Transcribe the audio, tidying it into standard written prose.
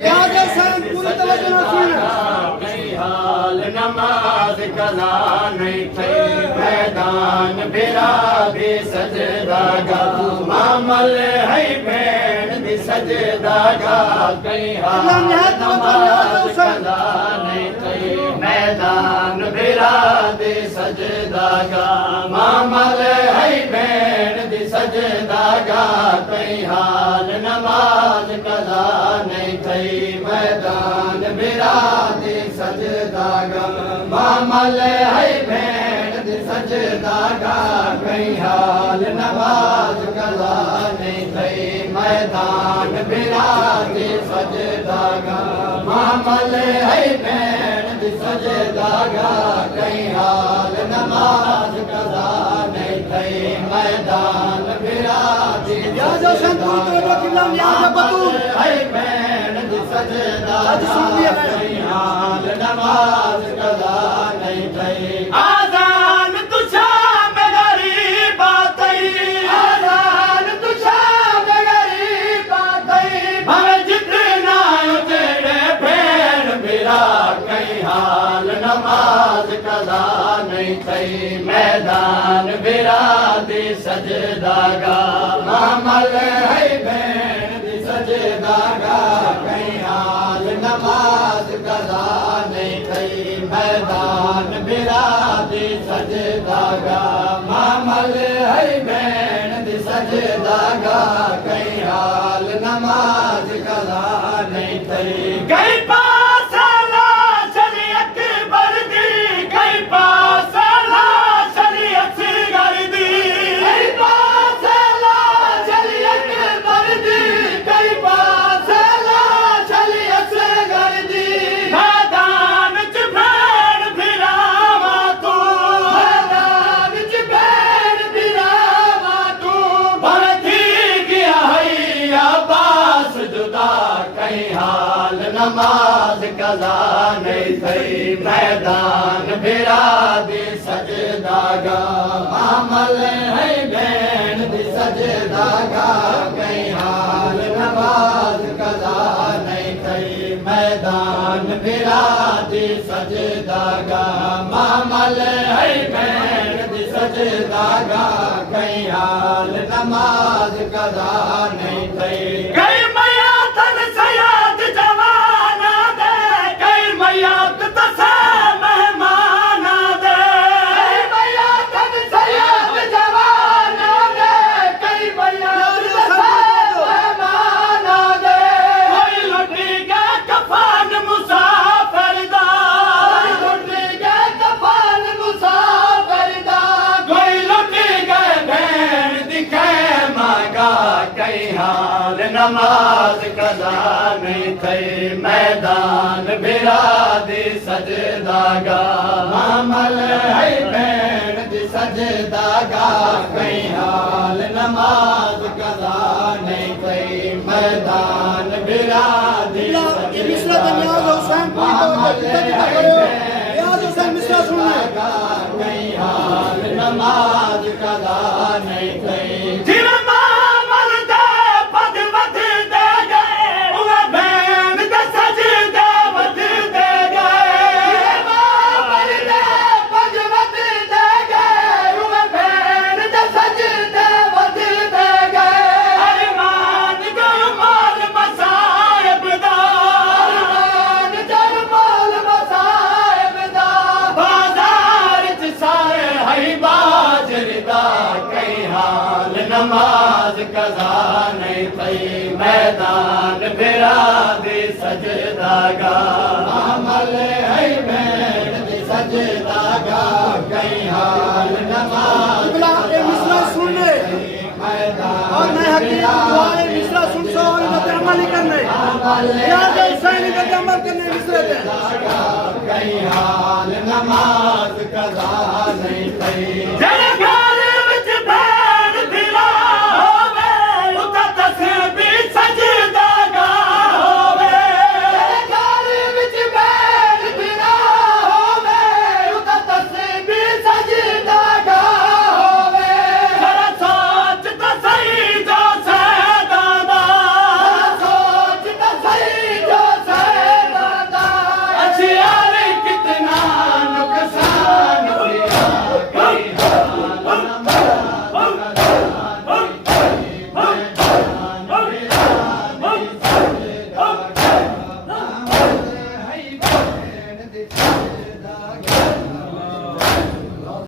पूरी तवज्जो ना सुनना। हाल नमाज कला नहीं थे मैदान बिरा भी सजदागा मामल है भेड़ भी सजदागा कहीं हाल नमाज कला नहीं थे मैदान बिरा भी सजदागा मामल है भेड़ भी सजदागा कहीं हाल नमाज कला नहीं थे मैदान बिरा सजदागा मामल है भेड़ सजदागा कहीं हाल नमाज कला नहीं थई मैदान बिरादी सजदागा मामल है भेड़ सजदागा कहीं हाल नमाज कला नहीं थई मैदान बिरादी हाल नमाज कला नहीं थई आजान तुझा में गरीब आतई आजान तुझा में गरीब आतई भले जितना तेरे भेड़ बिरा कहीं हाल नमाज कला नहीं थई मैदान बिरा दी सजदागा मामल है भेड़ दी सजदागा कहीं हाल नमाज कला नहीं थई मैदान बिरादी सजदागा मामल है भेड़ दी सजदागा कहीं हाल नमाज कला नहीं थई कहीं पास ला चली अकबर दी कहीं पास ला चली असगर दी कहीं पास ला चली अकबर दी कहीं पास ला चली असगर दी मैदान च भेड़ भिरावा तू मैदान च भेड़ भिरावा तू भरती गया है अब्बास जुदा कहीं हाल नमाज कला नहीं थई मैदान बिरादी सजदागा मामल है भेड़ दी सजदागा कहीं हाल नमाज कला नहीं थई मैदान बिरादी सजदागा मामल है भेड़ दी सजदागा कहीं हाल नमाज कला नहीं थई कहीं मैया तन सयाद जवाना दे कहीं मैया तसा मेहमाना दे कहीं मैया तन सयाद जवाना दे कहीं मैया तसा मेहमाना दे कोई लुटी गया कफन मुसाफिर दा लुटी गया कफन मुसाफिर दा कोई लुटी गए भेड़ दिखे मांगा कहीं हाल नमाज कला नहीं थई मैदान बिरादी सजदागा मामल है भेड़ दी सजदागा कहीं हाल नमाज कला नहीं थई मैदान बिरादी सजदागा कहीं हाल नमाज कला नहीं थई नमाज कला नहीं थई मैदान बिरादी सजदागा मामल है भेड़ दी सजदागा कहीं हाल नमाज मिसरा सुन ले और मैं हकीकत मिसरा सुन सो और अमल करने याद हुसैन का अमल करने मिसरे दे कहीं हाल नमाज कला नहीं थई